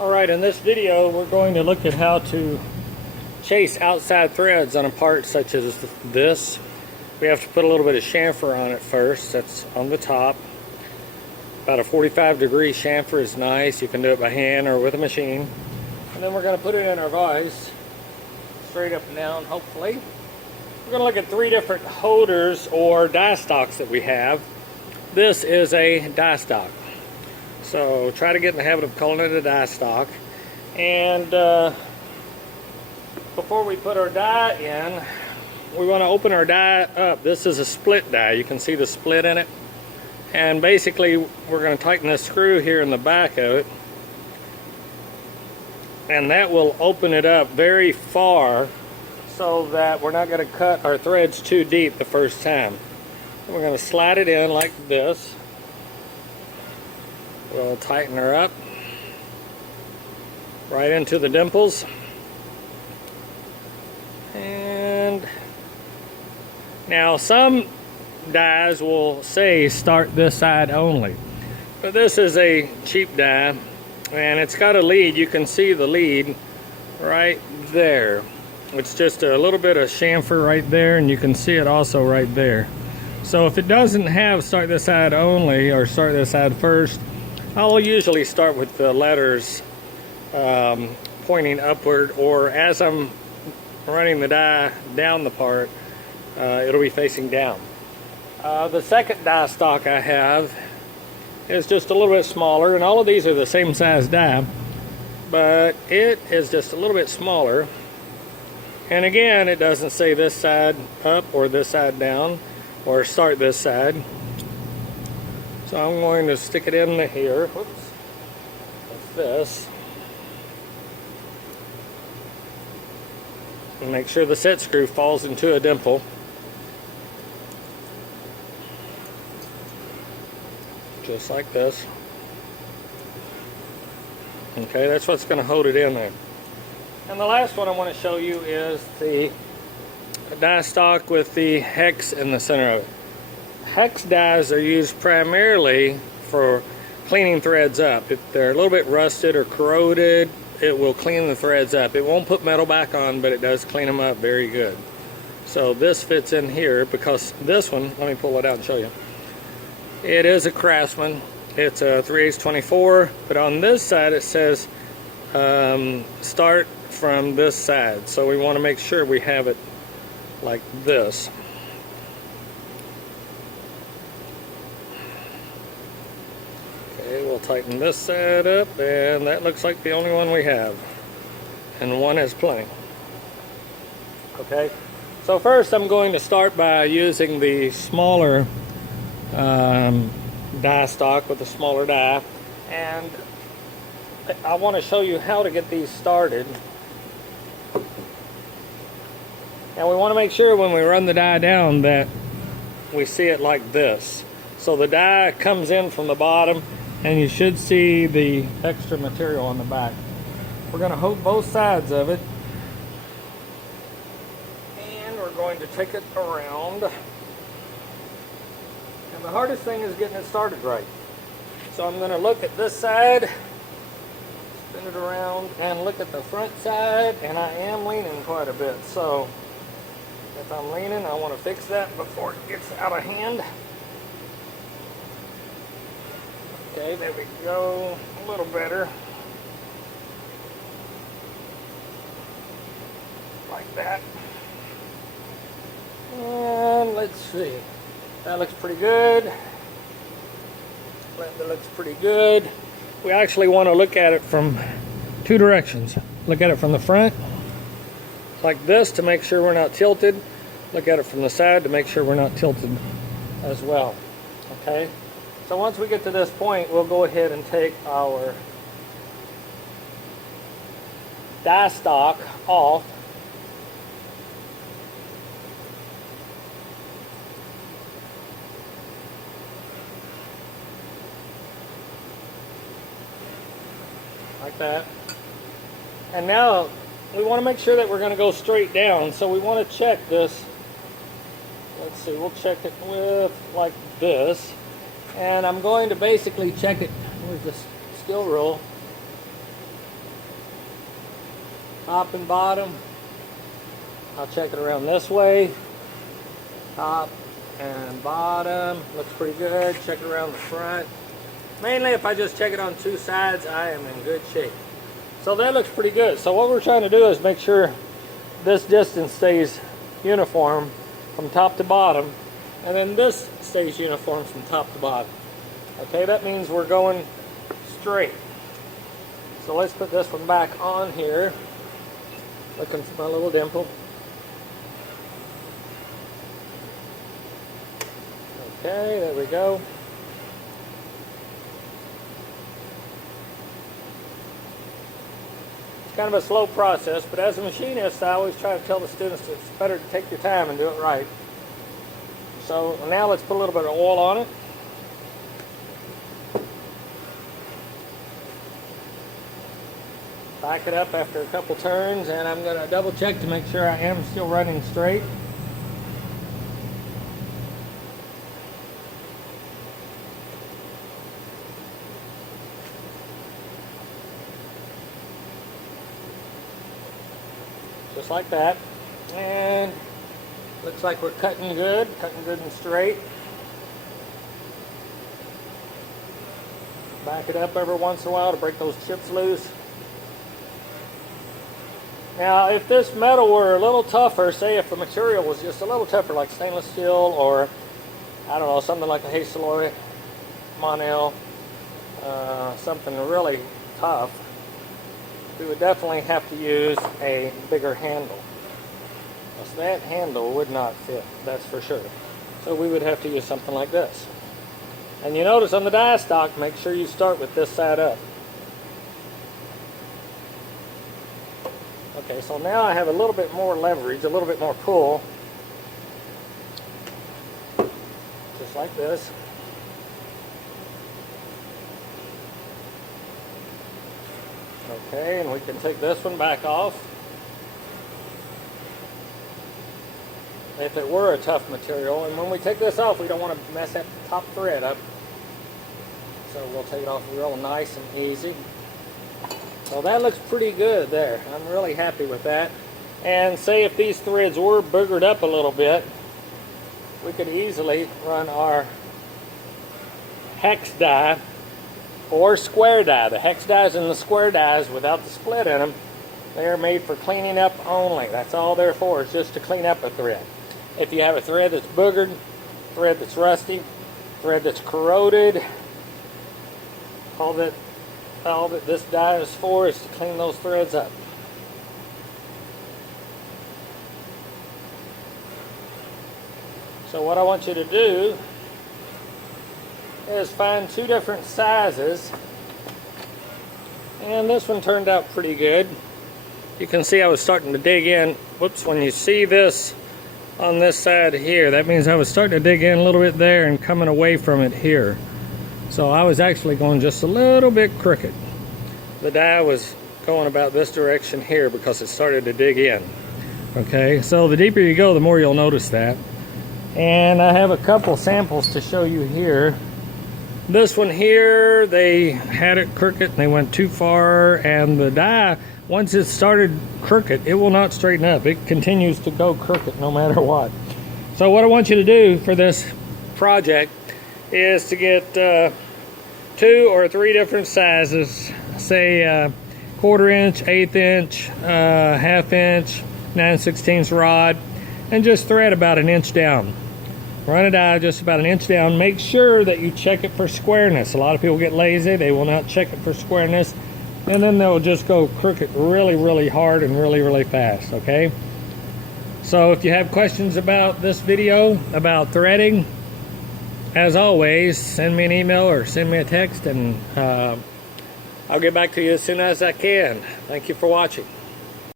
Alright, in this video we're going to look at how to chase outside threads on a part such as this. We have to put a little bit of chamfer on it first. That's on the top. About a 45-degree chamfer is nice. You can do it by hand or with a machine. And then we're going to put it in our vise, straight up and down, hopefully. We're going to look at three different holders or die stocks that we have. This is a die stock. So try to get in the habit of calling it a die stock. And before we put our die in, we want to open our die up. This is a split die. You can see the split in it. And basically we're going to tighten this screw here in the back of it. And that will open it up very far so that we're not going to cut our threads too deep the first time. We're going to slide it in like this. We'll tighten her up right into the dimples. And now some dies will say start this side only, but this is a cheap die and it's got a lead. You can see the lead right there. It's just a little bit of chamfer right there, and you can see it also right there. So if it doesn't have start this side only or start this side first, I'll usually start with the letters pointing upward, or as I'm running the die down the part, it'll be facing down. The second die stock I have is just a little bit smaller, and all of these are the same size die, but it is just a little bit smaller. And again, it doesn't say this side up or this side down or start this side. So I'm going to stick it in here. Whoops. Like this. And make sure the set screw falls into a dimple. Just like this. Okay, that's what's going to hold it in there. And the last one I want to show you is the die stock with the hex in the center of it. Hex dies are used primarily for cleaning threads up. If they're a little bit rusted or corroded, it will clean the threads up. It won't put metal back on, but it does clean them up very good. So this fits in here because this one, let me pull it out and show you. It is a Craftsman. It's a 3/8/24, but on this side it says start from this side. So we want to make sure we have it like this. Okay, we'll tighten this side up, and that looks like the only one we have. And one has plenty. Okay, so first I'm going to start by using the smaller die stock with the smaller die, and I want to show you how to get these started. And we want to make sure when we run the die down that we see it like this. So the die comes in from the bottom, and you should see the extra material on the back. We're going to hold both sides of it, and we're going to take it around. And the hardest thing is getting it started right. So I'm going to look at this side, spin it around, and look at the front side, and I am leaning quite a bit. So if I'm leaning, I want to fix that before it gets out of hand. Okay, there we go, a little better. Like that. And let's see. That looks pretty good. That looks pretty good. We actually want to look at it from two directions. Look at it from the front, like this, to make sure we're not tilted. Look at it from the side to make sure we're not tilted as well. Okay? So once we get to this point, we'll go ahead and take our die stock off. Like that. And now we want to make sure that we're going to go straight down, so we want to check this. Let's see, we'll check it with like this. And I'm going to basically check it with the steel rule. top and bottom. I'll check it around this way. Top and bottom. Looks pretty good. Check it around the front. Mainly if I just check it on two sides, I am in good shape. So that looks pretty good. So what we're trying to do is make sure this distance stays uniform from top to bottom, and then this stays uniform from top to bottom. Okay, that means we're going straight. So let's put this one back on here. Looking for my little dimple. Okay, there we go. It's kind of a slow process, but as a machinist, I always try to tell the students that it's better to take your time and do it right. So now let's put a little bit of oil on it. Back it up after a couple turns, and I'm going to double check to make sure I am still running straight. Just like that. And looks like we're cutting good and straight. Back it up every once in a while to break those chips loose. Now, if this metal were a little tougher, say if the material was just a little tougher, like stainless steel, or I don't know, something like a Hastelloy, Monel, something really tough, we would definitely have to use a bigger handle. So that handle would not fit, that's for sure. So we would have to use something like this. And you notice on the die stock, make sure you start with this side up. Okay, so now I have a little bit more leverage, a little bit more pull. Just like this. Okay, and we can take this one back off. If it were a tough material, and when we take this off, we don't want to mess that top thread up. So we'll take it off real nice and easy. So that looks pretty good there. I'm really happy with that. And say if these threads were boogered up a little bit, we could easily run our hex die or square die. The hex dies and the square dies without the split in them, they are made for cleaning up only. That's all they're for, is just to clean up a thread. If you have a thread that's boogered, thread that's rusty, thread that's corroded, all that this die is for is to clean those threads up. So what I want you to do is find two different sizes, and this one turned out pretty good. You can see I was starting to dig in. Whoops, when you see this on this side here, that means I was starting to dig in a little bit there and coming away from it here. So I was actually going just a little bit crooked. The die was going about this direction here because it started to dig in. Okay, so the deeper you go, the more you'll notice that. And I have a couple samples to show you here. This one here, they had it crooked and they went too far, and the die, once it started crooked, it will not straighten up. It continues to go crooked no matter what. So what I want you to do for this project is to get 2 or 3 different sizes, say 1/4 inch, 1/8 inch, 1/2 inch, 9/16 rod, and just thread about 1 inch down. Run a die just about 1 inch down. Make sure that you check it for squareness. A lot of people get lazy. They will not check it for squareness, and then they'll just go crooked really, really hard and really, really fast, okay? So if you have questions about this video, about threading, as always, send me an email or send me a text, and I'll get back to you as soon as I can. Thank you for watching.